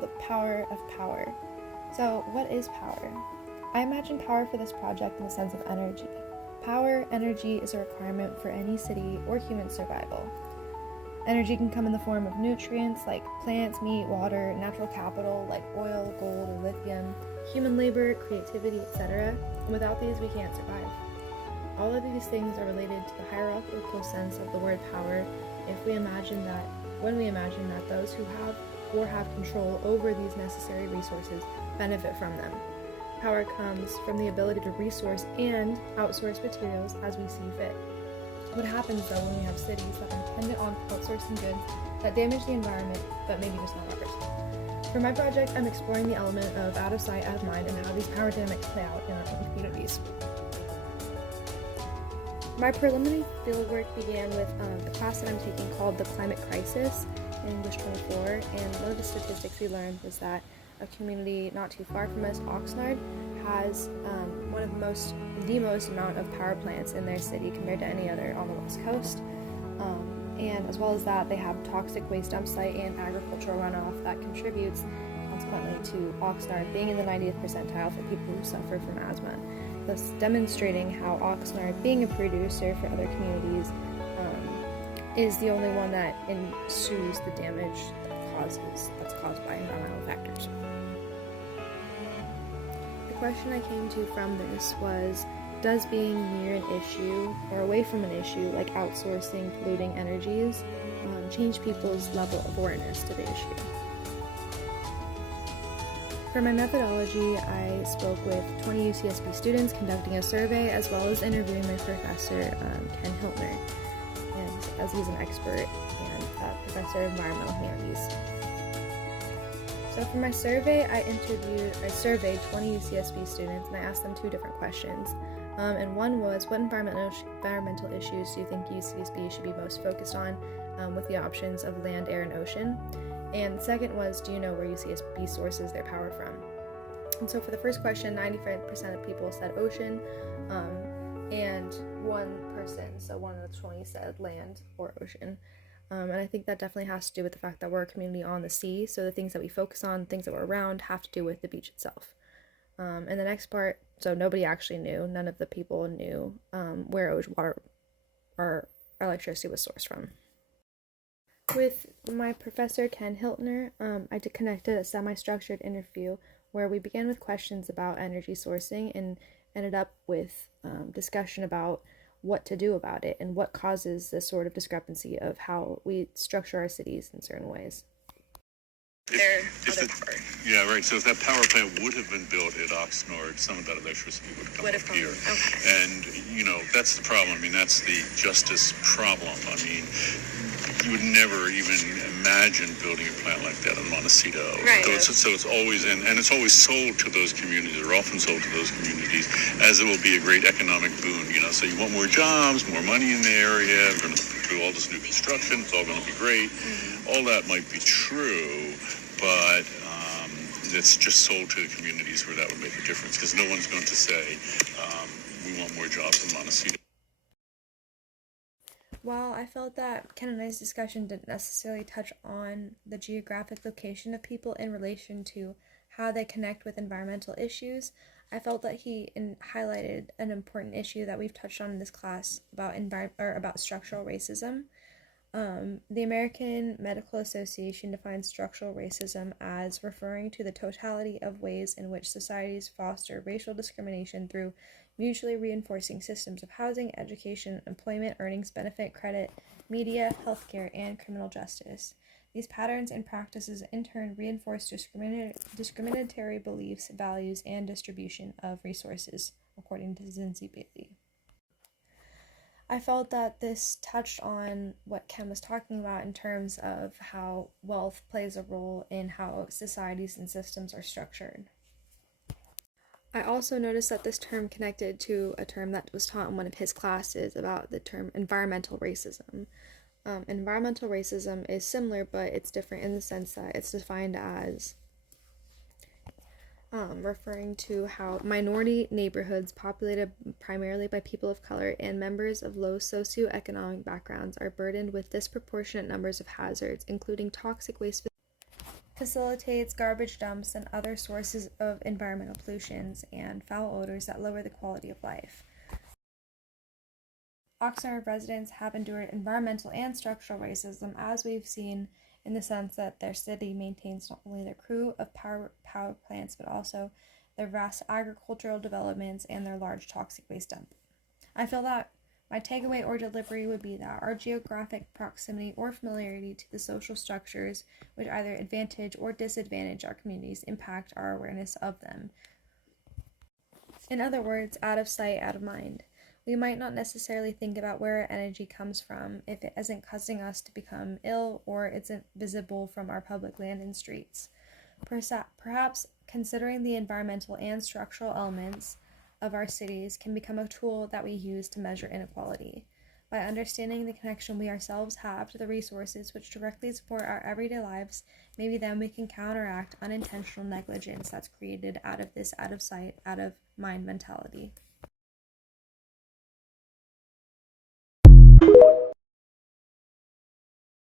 the power of power. So, what is power? I imagine power for this project in the sense of energy. Power, energy, is a requirement for any city or human survival. Energy can come in the form of nutrients like plants, meat, water, natural capital like oil, gold, or lithium, human labor, creativity, etc. And without these, we can't survive. All of these things are related to the hierarchical sense of the word power when we imagine that those who have or have control over these necessary resources benefit from them. Power comes from the ability to resource and outsource materials as we see fit. What happens though when we have cities that are dependent on outsourcing goods that damage the environment, but maybe just not ours? For my project, I'm exploring the element of out of sight, out of mind, and how these power dynamics play out in our own communities. My preliminary fieldwork began with a class that I'm taking called The Climate Crisis in English 24, and one of the statistics we learned was that a community not too far from us, Oxnard, has one of the most amount of power plants in their city compared to any other on the West Coast. And as well as that, they have a toxic waste dump site and agricultural runoff that contributes consequently to Oxnard being in the 90th percentile for people who suffer from asthma, thus demonstrating how Oxnard, being a producer for other communities, is the only one that ensues the damage that's caused by environmental factors. The question I came to from this was, does being near an issue or away from an issue like outsourcing polluting energies change people's level of awareness to the issue? For my methodology, I spoke with 20 UCSB students conducting a survey as well as interviewing my professor, Ken Hiltner, and as he's an expert and a professor of environmental humanities. So for my survey, I surveyed 20 UCSB students and I asked them two different questions. And one was, what environmental issues do you think UCSB should be most focused on with the options of land, air, and ocean? And the second was, do you know where UCSB sources their power from? And so for the first question, 95% of people said ocean, and one person, so one of the 20, said land or ocean. And I think that definitely has to do with the fact that we're a community on the sea, so the things that we focus on, things that we're around, have to do with the beach itself. And the next part, so nobody actually knew, none of the people knew where water or electricity was sourced from. With my professor, Ken Hiltner, I conducted a semi-structured interview where we began with questions about energy sourcing and ended up with discussion about what to do about it and what causes this sort of discrepancy of how we structure our cities in certain ways. Yeah, right. So if that power plant would have been built at Oxnard, some of that electricity would have come up here. Okay. And, that's the problem. I mean, that's the justice problem. I mean, you would never even imagine building a plant like that in Montecito. Right. So it's always and it's always sold to those communities, or often sold to those communities, as it will be a great economic boon. So you want more jobs, more money in the area. We're going to do all this new construction. It's all going to be great. Mm-hmm. All that might be true, but it's just sold to the communities where that would make a difference, because no one's going to say we want more jobs in Montecito. While I felt that Ken and I's discussion didn't necessarily touch on the geographic location of people in relation to how they connect with environmental issues, I felt that he highlighted an important issue that we've touched on in this class about structural racism. The American Medical Association defines structural racism as referring to the totality of ways in which societies foster racial discrimination through mutually reinforcing systems of housing, education, employment, earnings, benefit, credit, media, healthcare, and criminal justice. These patterns and practices in turn reinforce discriminatory beliefs, values, and distribution of resources, according to Zinzi Bailey. I felt that this touched on what Ken was talking about in terms of how wealth plays a role in how societies and systems are structured. I also noticed that this term connected to a term that was taught in one of his classes about the term environmental racism. Environmental racism is similar, but it's different in the sense that it's defined as referring to how minority neighborhoods populated primarily by people of color and members of low socioeconomic backgrounds are burdened with disproportionate numbers of hazards, including toxic waste facilitates garbage dumps and other sources of environmental pollutions and foul odors that lower the quality of life. Oxnard residents have endured environmental and structural racism, as we've seen, in the sense that their city maintains not only their crew of power plants, but also their vast agricultural developments and their large toxic waste dump. I feel that my takeaway or delivery would be that our geographic proximity or familiarity to the social structures which either advantage or disadvantage our communities impact our awareness of them. In other words, out of sight, out of mind. We might not necessarily think about where our energy comes from if it isn't causing us to become ill or isn't visible from our public land and streets. Perhaps considering the environmental and structural elements of our cities can become a tool that we use to measure inequality. By understanding the connection we ourselves have to the resources which directly support our everyday lives, maybe then we can counteract unintentional negligence that's created out of this out of sight, out of mind mentality.